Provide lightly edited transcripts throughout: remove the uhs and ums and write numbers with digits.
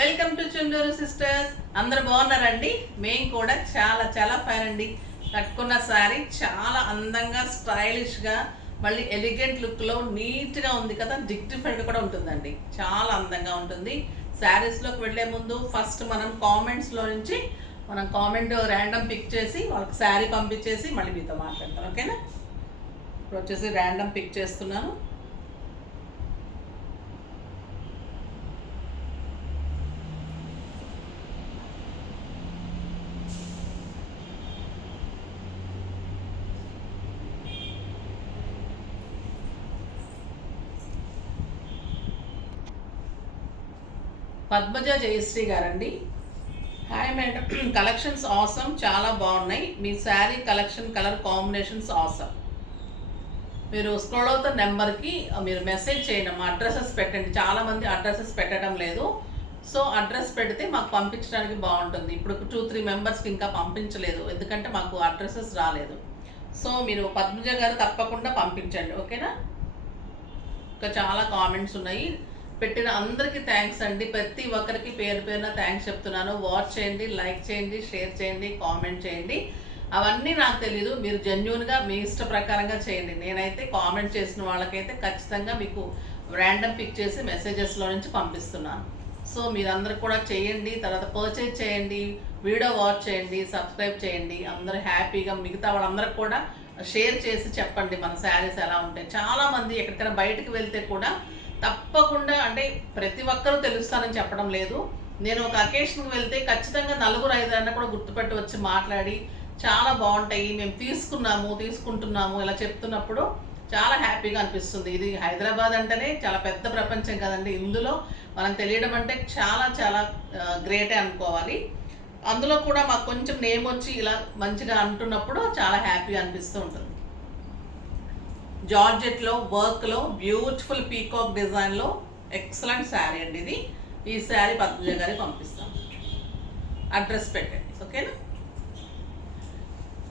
Welcome to Chunduru sisters. అందరు బాగున్నారండి? మేము కూడా చాలా చాలా ఫైన్ అండి. కట్టుకున్న శారీ చాలా అందంగా స్టైలిష్గా మళ్ళీ ఎలిగెంట్ లుక్లో నీట్గా ఉంది కదా, డిగ్నిఫైడ్గా కూడా ఉంటుందండి. చాలా అందంగా ఉంటుంది. శారీస్లోకి వెళ్ళే ముందు ఫస్ట్ మనం కామెంట్స్లో నుంచి కామెంట్ ర్యాండమ్ పిక్ చేసి వాళ్ళకి శారీ పంపించేసి మళ్ళీ మీతో మాట్లాడతాం. ఓకేనా? ఇప్పుడు వచ్చేసి ర్యాండమ్ పిక్ చేస్తున్నాను. పద్మజ జయశ్రీ గారండి. హాయ్ మేడం, కలెక్షన్స్ ఆసమ్, చాలా బాగున్నాయి. మీ sari collection colour combinations awesome. మీరు స్క్రోల్ అవుతున్న నెంబర్కి మీరు మెసేజ్ చేయండి, మా అడ్రసెస్ పెట్టండి. చాలామంది అడ్రసెస్ పెట్టడం లేదు. సో అడ్రస్ పెడితే మాకు పంపించడానికి బాగుంటుంది. ఇప్పుడు 2-3 మెంబర్స్కి ఇంకా పంపించలేదు, ఎందుకంటే మాకు అడ్రసెస్ రాలేదు. సో మీరు పద్మజ గారు తప్పకుండా పంపించండి. ఓకేనా? ఇంకా చాలా కామెంట్స్ ఉన్నాయి. పెట్టిన అందరికీ థ్యాంక్స్ అండి. ప్రతి ఒక్కరికి పేరు పేరున థ్యాంక్స్ చెప్తున్నాను. వాచ్ చేయండి, లైక్ చేయండి, షేర్ చేయండి, కామెంట్ చేయండి. అవన్నీ నాకు తెలీదు, మీరు జెన్యూన్గా మీ ఇష్ట ప్రకారంగా చేయండి. నేనైతే కామెంట్ చేసిన వాళ్ళకైతే ఖచ్చితంగా మీకు ర్యాండమ్ పిక్ చేసి మెసేజెస్లో నుంచి పంపిస్తున్నాను. సో మీరందరూ కూడా చేయండి, తర్వాత పర్చేజ్ చేయండి, వీడియో వాచ్ చేయండి, సబ్స్క్రైబ్ చేయండి. అందరూ హ్యాపీగా మిగతా వాళ్ళందరూ కూడా షేర్ చేసి చెప్పండి మన శారీస్ ఎలా ఉంటాయి. చాలామంది ఎక్కడికైనా బయటకు వెళ్తే కూడా తప్పకుండా, అంటే ప్రతి ఒక్కరూ తెలుస్తానని చెప్పడం లేదు, నేను ఒక అకేషన్కి వెళ్తే ఖచ్చితంగా 4-5 కూడా గుర్తుపెట్టి వచ్చి మాట్లాడి చాలా బాగుంటాయి, మేము తీసుకుంటున్నాము ఇలా చెప్తున్నప్పుడు చాలా హ్యాపీగా అనిపిస్తుంది. ఇది హైదరాబాద్ అంటేనే చాలా పెద్ద ప్రపంచం కదండి. ఇందులో మనం తెలియడం అంటే చాలా చాలా గ్రేటే అనుకోవాలి. అందులో కూడా మాకు కొంచెం నేమ్ వచ్చి ఇలా మంచిగా అంటున్నప్పుడు చాలా హ్యాపీగా అనిపిస్తూ ఉంటుంది. జార్జెట్లో వర్క్లో బ్యూటిఫుల్ పీకాక్ డిజైన్లో ఎక్సలెంట్ శారీ అండి ఇది. ఈ శారీ పద్మజ గారికి పంపిస్తాను, అడ్రస్ పెట్టండి. ఓకేనా?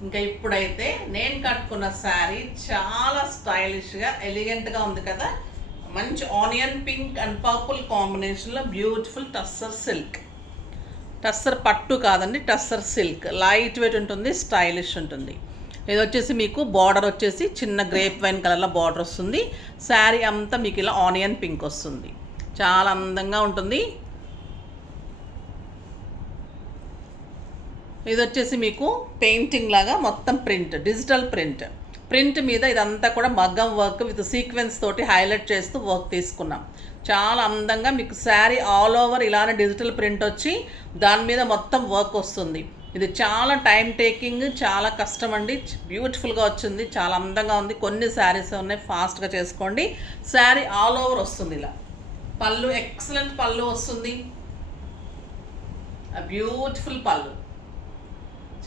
ఇంకా ఇప్పుడైతే నేను కట్టుకున్న శారీ చాలా స్టైలిష్గా ఎలిగెంట్గా ఉంది కదా. మంచి ఆనియన్ పింక్ అండ్ పర్పుల్ కాంబినేషన్లో బ్యూటిఫుల్ టస్సర్ సిల్క్. టస్సర్ పట్టు కాదండి, టస్సర్ సిల్క్. లైట్ వెయిట్ ఉంటుంది, స్టైలిష్ ఉంటుంది. ఇది వచ్చేసి మీకు బార్డర్ వచ్చేసి చిన్న గ్రేప్ వైన్ కలర్లో బార్డర్ వస్తుంది. శారీ అంతా మీకు ఇలా ఆనియన్ పింక్ వస్తుంది. చాలా అందంగా ఉంటుంది. ఇది వచ్చేసి మీకు పెయింటింగ్ లాగా మొత్తం ప్రింట్, డిజిటల్ ప్రింట్ మీద ఇదంతా కూడా మగ్గం వర్క్ విత్ సీక్వెన్స్ తోటి హైలైట్ చేస్తూ వర్క్ తీసుకున్నాం. చాలా అందంగా మీకు శారీ ఆల్ ఓవర్ ఇలానే డిజిటల్ ప్రింట్ వచ్చి దాని మీద మొత్తం వర్క్ వస్తుంది. ఇది చాలా టైం టేకింగ్, చాలా కష్టం అండి. బ్యూటిఫుల్గా వచ్చింది, చాలా అందంగా ఉంది. కొన్ని శారీస్ ఉన్నాయి, ఫాస్ట్గా చేసుకోండి. శారీ ఆల్ ఓవర్ వస్తుంది ఇలా. పళ్ళు ఎక్సలెంట్ పళ్ళు వస్తుంది, బ్యూటిఫుల్ పళ్ళు,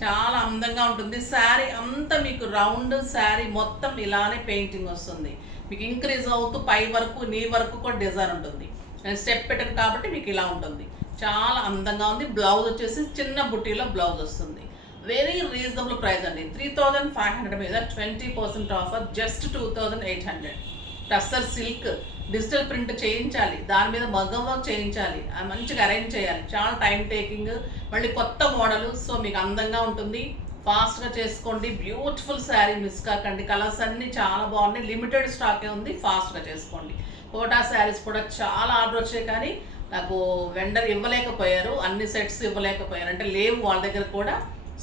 చాలా అందంగా ఉంటుంది. శారీ అంతా మీకు రౌండ్ శారీ మొత్తం ఇలానే పెయింటింగ్ వస్తుంది. మీకు ఇంక్రీజ్ అవుతూ పై వరకు నీ వరకు కూడా డిజైన్ ఉంటుంది. నేను స్టెప్ పెట్టాను కాబట్టి మీకు ఇలా ఉంటుంది. చాలా అందంగా ఉంది. బ్లౌజ్ వచ్చేసి చిన్న బుట్టీలో బ్లౌజ్ వస్తుంది. వెరీ రీజనబుల్ ప్రైస్ అండి. 3500 మీద 20% offer, just 2800. Tussar silk digital print చేయించాలి, దాని మీద మగ్గం వర్క్ చేయించాలి, మంచిగా అరేంజ్ చేయాలి. చాలా టైం టేకింగ్, మళ్ళీ కొత్త మోడల్. సో మీకు అందంగా ఉంటుంది, ఫాస్ట్గా చేసుకోండి. బ్యూటిఫుల్ శారీ, మిస్ కాకండి. కలర్స్ అన్నీ చాలా బాగున్నాయి. లిమిటెడ్ స్టాకే ఉంది, ఫాస్ట్గా చేసుకోండి. కోటా శారీస్ కూడా చాలా ఆర్డర్ వచ్చాయి, కానీ నాకు వెండర్ ఇవ్వలేకపోయారు, అన్ని సెట్స్ ఇవ్వలేకపోయారు, అంటే లేవు వాళ్ళ దగ్గర కూడా.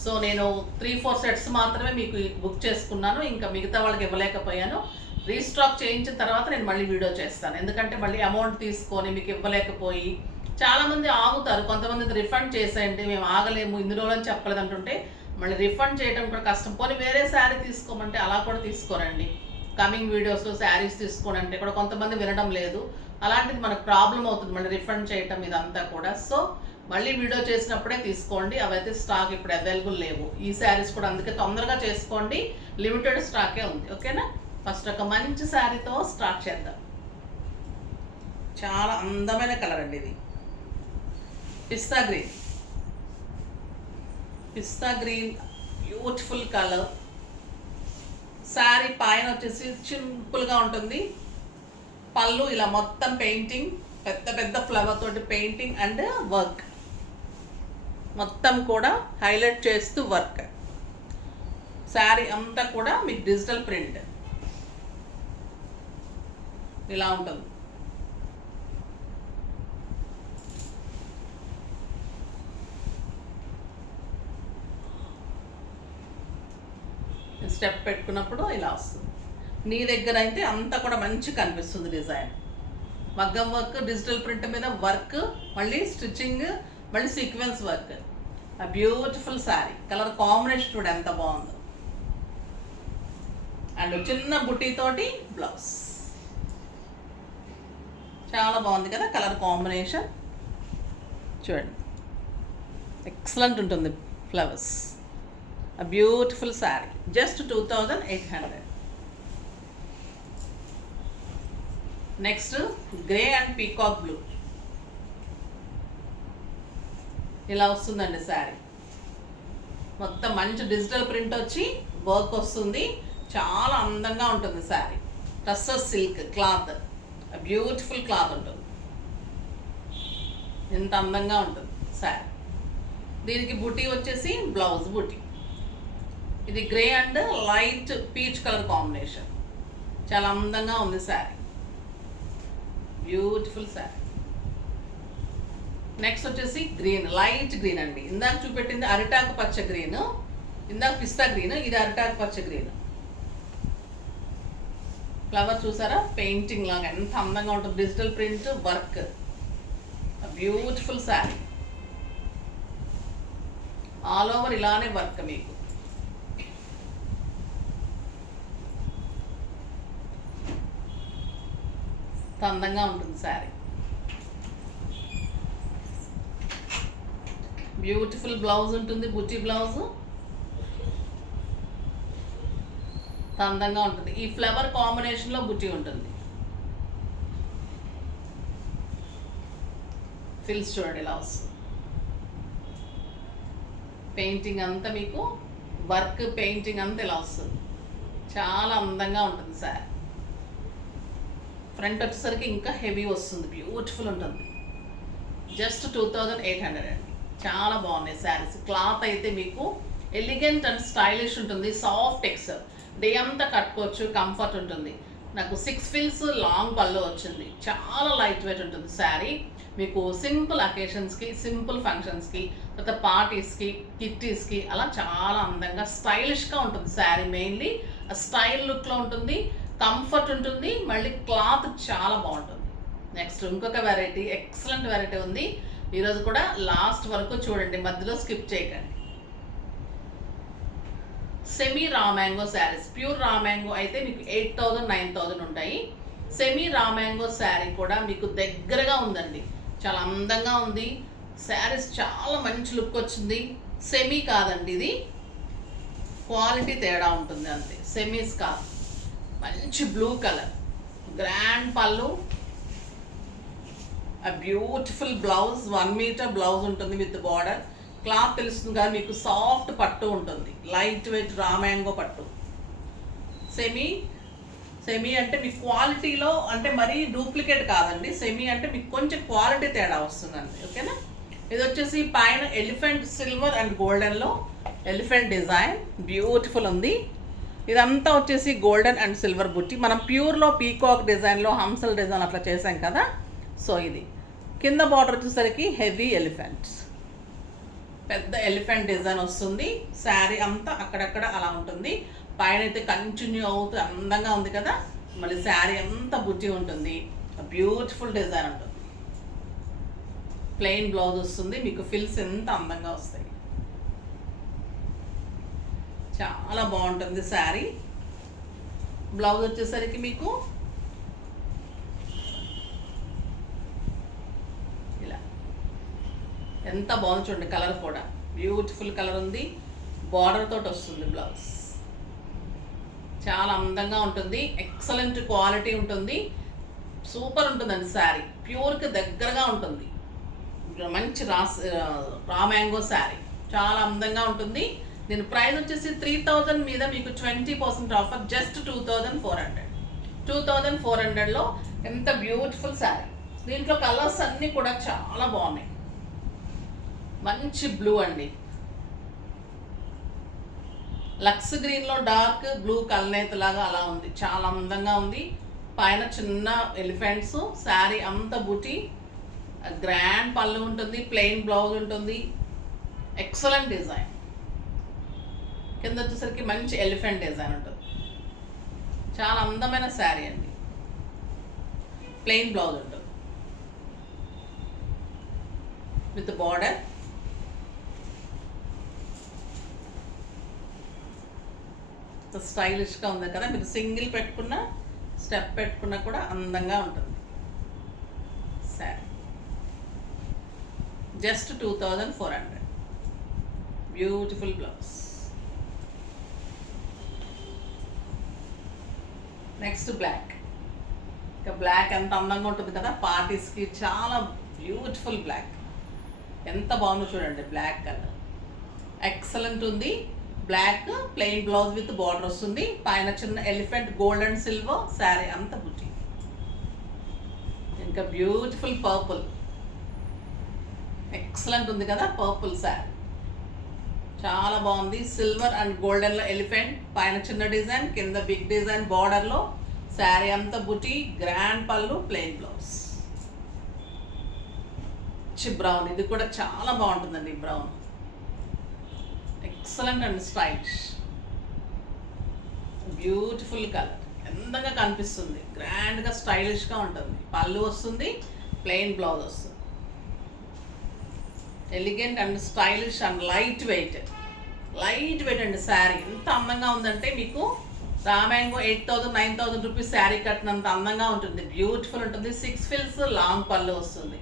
సో నేను 3-4 సెట్స్ మాత్రమే మీకు బుక్ చేసుకున్నాను, ఇంకా మిగతా వాళ్ళకి ఇవ్వలేకపోయాను. రీస్టాక్ చేయించిన తర్వాత నేను మళ్ళీ వీడియో చేస్తాను, ఎందుకంటే మళ్ళీ అమౌంట్ తీసుకొని మీకు ఇవ్వలేకపోయి చాలామంది ఆగుతారు. కొంతమంది రిఫండ్ చేసేయండి, మేము ఆగలేము ఇన్ని రోజులని చెప్పలేదు అంటుంటే మళ్ళీ రిఫండ్ చేయడం కూడా కష్టం. పోనీ వేరే శారీ తీసుకోమంటే అలా కూడా తీసుకోరండి. కమింగ్ వీడియోస్లో శారీస్ తీసుకోనంటే కూడా కొంతమంది వినడం లేదు. అలాంటిది మనకు ప్రాబ్లం అవుతుంది మళ్ళీ రిఫండ్ చేయటం ఇదంతా కూడా. సో మళ్ళీ వీడియో చేసినప్పుడే తీసుకోండి, అవైతే స్టాక్ ఇప్పుడు అవైలబుల్ లేవు. ఈ శారీస్ కూడా అందుకే తొందరగా చేసుకోండి, లిమిటెడ్ స్టాకే ఉంది. ఓకేనా? ఫస్ట్ ఒక మంచి శారీతో స్టార్ట్ చేద్దాం. చాలా అందమైన కలర్ అండి ఇది, పిస్తా గ్రీన్ బ్యూటిఫుల్ కలర్. శారీ పైన వచ్చేసి సింపుల్గా ఉంటుంది, పళ్ళు ఇలా మొత్తం పెయింటింగ్, పెద్ద పెద్ద ఫ్లవర్ తోటి పెయింటింగ్ అండ్ వర్క్ మొత్తం కూడా హైలైట్ చేస్తూ వర్క్. శారీ అంతా కూడా మీకు డిజిటల్ ప్రింట్ ఇలా ఉంటుంది. స్టెప్ పెట్టుకున్నప్పుడు ఇలా వస్తుంది. నీ దగ్గర అయితే అంతా కూడా మంచి కనిపిస్తుంది డిజైన్. మగ్గం వర్క్, డిజిటల్ ప్రింట్ మీద వర్క్, మళ్ళీ స్టిచ్చింగ్, మళ్ళీ సీక్వెన్స్ వర్క్. ఆ బ్యూటిఫుల్ శారీ కలర్ కాంబినేషన్ కూడా ఎంత బాగుందో. అండ్ చిన్న బుట్టీతోటి బ్లౌజ్ చాలా బాగుంది కదా కలర్ కాంబినేషన్. చూడండి ఎక్సలెంట్ ఉంటుంది flowers. a beautiful saree, just 2800. Next, grey and peacock blue. ఇలా వస్తుందండి శారీ. మొత్తం మంచి డిజిటల్ ప్రింట్ వచ్చి వర్క్ వస్తుంది. చాలా అందంగా ఉంటుంది sari. Tussar silk cloth, beautiful cloth ఉంటుంది. ఎంత అందంగా ఉంటుంది శారీ. దీనికి బుటీ వచ్చేసి బ్లౌజ్ బుటీ. ఇది grey and light peach colour combination. చాలా అందంగా ఉంది శారీ, బ్యూటిఫుల్ శారీ. నెక్స్ట్ వచ్చేసి గ్రీన్, లైట్ గ్రీన్ అండి. ఇందాక చూపెట్టింది అరిటాకు పచ్చ గ్రీన్, ఇందాక పిస్తా గ్రీన్, ఇది అరిటాకు పచ్చ గ్రీన్. ఫ్లవర్ చూసారా పెయింటింగ్ లాగా ఎంత అందంగా ఉంటుంది. Digital print work, beautiful sari. All over ఇలానే వర్క్ మీకు. అందంగా ఉంటుంది శారీ. బ్యూటిఫుల్ బ్లౌజ్ ఉంటుంది, బుట్టి బ్లౌజ్. అందంగా ఉంటుంది. ఈ ఫ్లవర్ కాంబినేషన్లో బుట్టి ఉంటుంది. ఫిల్స్ చూడండి ఇలా వస్తుంది. పెయింటింగ్ అంతా మీకు వర్క్, పెయింటింగ్ అంతా ఇలా వస్తుంది. చాలా అందంగా ఉంటుంది శారీ. ఫ్రంట్ వచ్చేసరికి ఇంకా హెవీ వస్తుంది, బ్యూటిఫుల్ ఉంటుంది. జస్ట్ 2800 అండి. చాలా బాగున్నాయి శారీస్. క్లాత్ అయితే మీకు ఎలిగెంట్ అండ్ స్టైలిష్ ఉంటుంది. సాఫ్ట్ టెక్స్చర్, డే అంతా కట్టుకోవచ్చు, కంఫర్ట్ ఉంటుంది. నాకు 6 ఫిల్స్ లాంగ్ పళ్ళు వచ్చింది. చాలా లైట్ వెయిట్ ఉంటుంది శారీ. మీకు సింపుల్ అకేషన్స్కి, సింపుల్ ఫంక్షన్స్కి, తర్వాత పార్టీస్కి, కిట్టీస్కి అలా చాలా అందంగా స్టైలిష్గా ఉంటుంది శారీ. మెయిన్లీ స్టైల్ లుక్లో ఉంటుంది, కంఫర్ట్ ఉంటుంది, మళ్ళీ క్లాత్ చాలా బాగుంటుంది. నెక్స్ట్ ఇంకొక వెరైటీ, ఎక్సలెంట్ వెరైటీ ఉంది. ఈరోజు కూడా లాస్ట్ వరకు చూడండి, మధ్యలో స్కిప్ చేయకండి. Semi raw mango saris. Pure raw mango అయితే మీకు 8000, 9000 ఉంటాయి. సెమీ రా మ్యాంగో శారీ కూడా మీకు దగ్గరగా ఉందండి. చాలా అందంగా ఉంది శారీస్. చాలా మంచి లుక్ వచ్చింది. సెమీ కాదండి, ఇది క్వాలిటీ తేడా ఉంటుంది అంతే. సెమీస్ కాదు. మంచి బ్లూ కలర్, గ్రాండ్ పళ్ళు, ఆ బ్యూటిఫుల్ బ్లౌజ్. 1 మీటర్ బ్లౌజ్ ఉంటుంది విత్ బార్డర్. క్లాత్ తెలుస్తుంది కదా మీకు, సాఫ్ట్ పట్టు ఉంటుంది, లైట్ వెయిట్ రా మ్యాంగో పట్టు. సెమీ అంటే మీ క్వాలిటీలో అంటే మరీ డూప్లికేట్ కాదండి. సెమీ అంటే మీకు కొంచెం క్వాలిటీ తేడా వస్తుందండి. ఓకేనా. ఇది వచ్చేసి పైన ఎలిఫెంట్ సిల్వర్ అండ్ గోల్డెన్లో ఎలిఫెంట్ డిజైన్, బ్యూటిఫుల్ ఉంది. ఇదంతా వచ్చేసి గోల్డెన్ అండ్ సిల్వర్ బుట్టి. మనం ప్యూర్లో పీకాక్ డిజైన్లో హంసల్ డిజైన్ అట్లా చేసాం కదా. సో ఇది కింద బార్డర్ వచ్చేసరికి హెవీ ఎలిఫెంట్స్, పెద్ద ఎలిఫెంట్ డిజైన్ వస్తుంది. శారీ అంతా అక్కడక్కడ అలా ఉంటుంది. పైన అయితే కంటిన్యూ అవుతూ అందంగా ఉంది కదా. మళ్ళీ శారీ అంతా బుట్టి ఉంటుంది, బ్యూటిఫుల్ డిజైన్ ఉంటుంది. ప్లెయిన్ బ్లౌజ్ వస్తుంది మీకు. ఫిల్స్ ఎంత అందంగా వస్తాయి. చాలా బాగుంటుంది శారీ. బ్లౌజ్ వచ్చేసరికి మీకు ఇలా ఎంత బాగుంది చూడండి. కలర్ కూడా బ్యూటిఫుల్ కలర్ ఉంది. బార్డర్ తోటి వస్తుంది బ్లౌజ్. చాలా అందంగా ఉంటుంది. ఎక్సలెంట్ క్వాలిటీ ఉంటుంది. సూపర్ ఉంటుందండి శారీ. ప్యూర్కి దగ్గరగా ఉంటుంది. మంచి రా మ్యాంగో శారీ చాలా అందంగా ఉంటుంది. దీని ప్రైస్ వచ్చేసి 3000 మీద మీకు 20% ఆఫర్, జస్ట్ 2400. 2400లో ఎంత బ్యూటిఫుల్ శారీ. దీంట్లో కలర్స్ అన్నీ కూడా చాలా బాగున్నాయి. మంచి బ్లూ అండి, లక్స్ గ్రీన్లో డార్క్ బ్లూ కల్నేత లాగా అలా ఉంది, చాలా అందంగా ఉంది. పైన చిన్న ఎలిఫెంట్స్, శారీ అంతా బుటీ, గ్రాండ్ పళ్ళు ఉంటుంది, ప్లెయిన్ బ్లౌజ్ ఉంటుంది. Excellent design. కింద వచ్చేసరికి మంచి ఎలిఫెంట్ డిజైన్ ఉంటుంది. చాలా అందమైన శారీ అండి, ప్లెయిన్ బ్లౌజ్ ఉంటుంది విత్ బార్డర్. స్టైలిష్గా ఉంది కదా, మీరు సింగిల్ పెట్టుకున్న స్టెప్ పెట్టుకున్నా కూడా అందంగా ఉంటుంది sari. Just 2400. Beautiful blouse. Next black. ఇక బ్లాక్ ఎంత అందంగా ఉంటుంది కదా పార్టీస్కి, చాలా బ్యూటిఫుల్ బ్లాక్. ఎంత బాగుందో చూడండి, బ్లాక్ కలర్ ఎక్సలెంట్ ఉంది. Black plain blouse with border వస్తుంది, పైన చిన్న elephant gold and silver, sari అంతా బుట్టి. ఇంకా బ్యూటిఫుల్ పర్పుల్, ఎక్సలెంట్ ఉంది కదా పర్పుల్ శారీ, చాలా బాగుంది. సిల్వర్ అండ్ గోల్డెన్లో ఎలిఫెంట్, పైన చిన్న డిజైన్, కింద బిగ్ డిజైన్ బార్డర్లో, శారీ అంతా బుటీ, గ్రాండ్ పళ్ళు, ప్లెయిన్ బ్లౌజ్. బ్రౌన్, ఇది కూడా చాలా బాగుంటుందండి brown, excellent and stylish. Beautiful colour, అందంగా కనిపిస్తుంది, గ్రాండ్గా స్టైలిష్గా ఉంటుంది. పళ్ళు వస్తుంది, ప్లెయిన్ బ్లౌజ్ వస్తుంది. Elegant and stylish and light weight అండి శారీ. ఎంత అందంగా ఉందంటే మీకు రామాంగో 8,000 9,000 రూపీస్ శారీ కట్టినంత అందంగా ఉంటుంది. బ్యూటిఫుల్ ఉంటుంది. 6 ఫిల్స్ లాంగ్ పళ్ళు వస్తుంది,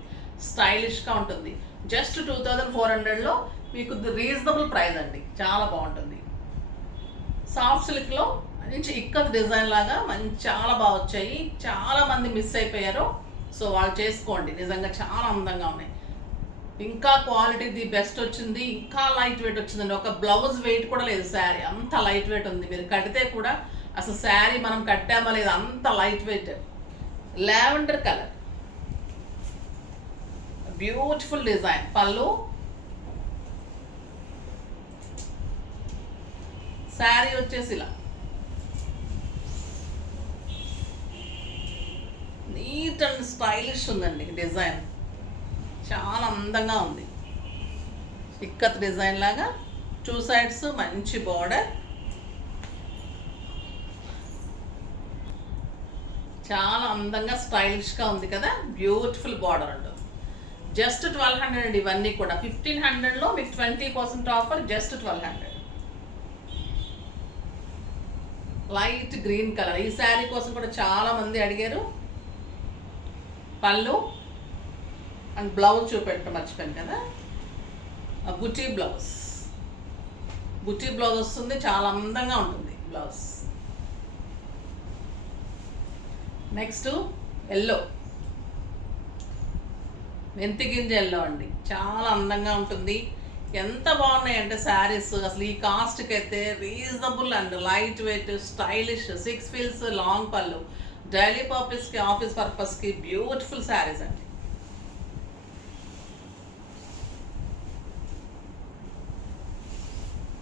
స్టైలిష్గా ఉంటుంది. జస్ట్ 2400లో మీకు రీజనబుల్ ప్రైస్ అండి, చాలా బాగుంటుంది. సాఫ్ట్ సిల్క్లో మంచి ఇక్కత్ డిజైన్ లాగా చాలా బాగా వచ్చాయి. చాలామంది మిస్ అయిపోయారు, సో వాళ్ళు చేసుకోండి, నిజంగా చాలా అందంగా ఉన్నాయి. ఇంకా క్వాలిటీ ది బెస్ట్ వచ్చింది, ఇంకా లైట్ వెయిట్ వచ్చిందండి. ఒక బ్లౌజ్ వెయిట్ కూడా లేదు శారీ, అంత లైట్ వెయిట్ ఉంది. మీరు కడితే కూడా అసలు శారీ మనం కట్టామా లేదు, అంత light weight. Lavender colour, beautiful design. పళ్ళు, శారీ వచ్చేసి ఇలా నీట్ అండ్ స్టైలిష్ ఉందండి డిజైన్, చాలా అందంగా ఉంది. ఇక్కత్ డిజైన్ లాగా 2 సైడ్స్ మంచి బార్డర్, చాలా అందంగా స్టైలిష్గా ఉంది కదా. బ్యూటిఫుల్ బార్డర్ ఉంటుంది. జస్ట్ 1200 అండి ఇవన్నీ కూడా. 1500లో మీకు 20% offer, just 1200. Light green colour, ఈ శారీ కోసం కూడా చాలా మంది అడిగారు. పళ్ళు అండ్ బ్లౌజ్ చూపెట్టడం మర్చిపోయాను కదా, బుటీ బ్లౌజ్ వస్తుంది, చాలా అందంగా ఉంటుంది బ్లౌజ్. నెక్స్ట్ ఎల్లో, మెంతి గింజ ఎల్లో అండి, చాలా అందంగా ఉంటుంది. ఎంత బాగున్నాయంటే శారీస్, అసలు ఈ కాస్ట్కి అయితే reasonable and light weight, stylish. 6 feels long పళ్ళు, డైలీ పర్పస్కి, ఆఫీస్ పర్పస్కి బ్యూటిఫుల్ శారీస్ అండి.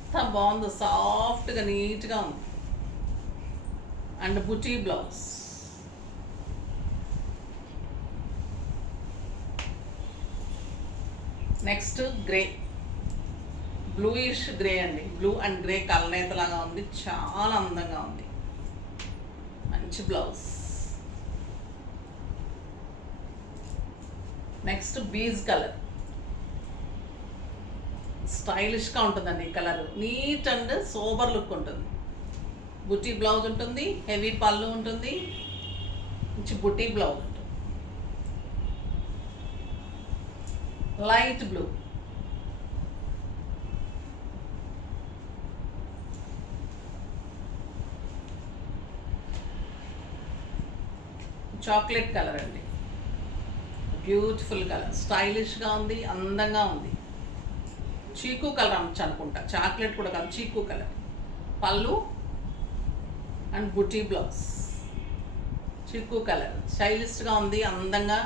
ఎంత బాగుంది, సాఫ్ట్గా నీట్గా ఉంది. And buti blouse. Next grey, bluish grey అండి, బ్లూ అండ్ గ్రే కలనేత లాగా ఉంది, చాలా అందంగా ఉంది. మంచి బ్లౌజ్. నెక్స్ట్ బీజ్ కలర్, స్టైలిష్గా ఉంటుందండి ఈ colour, neat and sober look ఉంటుంది. బుటీ బ్లౌజ్ ఉంటుంది, హెవీ పళ్ళు ఉంటుంది, మంచి బుటీ బ్లౌజ్ ఉంటుంది. లైట్ బ్లూ, చాక్లెట్ కలర్ అండి, బ్యూటిఫుల్ కలర్, స్టైలిష్గా ఉంది, అందంగా ఉంది. చీకు కలర్ అనొచ్చు అనుకుంటా, చాక్లెట్ కూడా కాదు, చీకు కలర్. పళ్ళు అండ్ బుటీ బ్లౌజ్, చీకు కలర్, స్టైలిష్గా ఉంది, అందంగా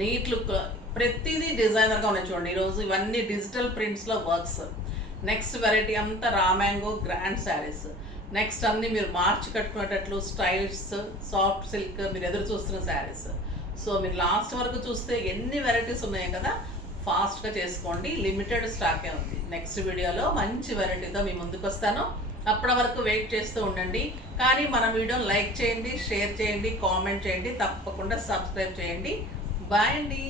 నీట్ లుక్, ప్రతిదీ డిజైనర్గా ఉన్నాయి చూడండి. ఈరోజు ఇవన్నీ డిజిటల్ ప్రింట్స్లో వర్క్స్. నెక్స్ట్ వెరైటీ అంతా రామ్యాంగో గ్రాండ్ శారీస్. నెక్స్ట్ అన్నీ మీరు మార్చి కట్టుకునేటట్లు స్టైల్స్, సాఫ్ట్ సిల్క్ మీరు ఎదురు చూస్తున్న శారీస్. సో మీరు లాస్ట్ వరకు చూస్తే ఎన్ని వెరైటీస్ ఉన్నాయి కదా, ఫాస్ట్గా చేసుకోండి. లిమిటెడ్ స్టాకే ఉంది. నెక్స్ట్ వీడియోలో మంచి వెరైటీతో మీ ముందుకు వస్తాను. అప్పటి వరకు వెయిట్ చేస్తూ ఉండండి. కానీ మన వీడియోని లైక్ చేయండి, షేర్ చేయండి, కామెంట్ చేయండి, తప్పకుండా సబ్స్క్రైబ్ చేయండి. బాయ్ అండి.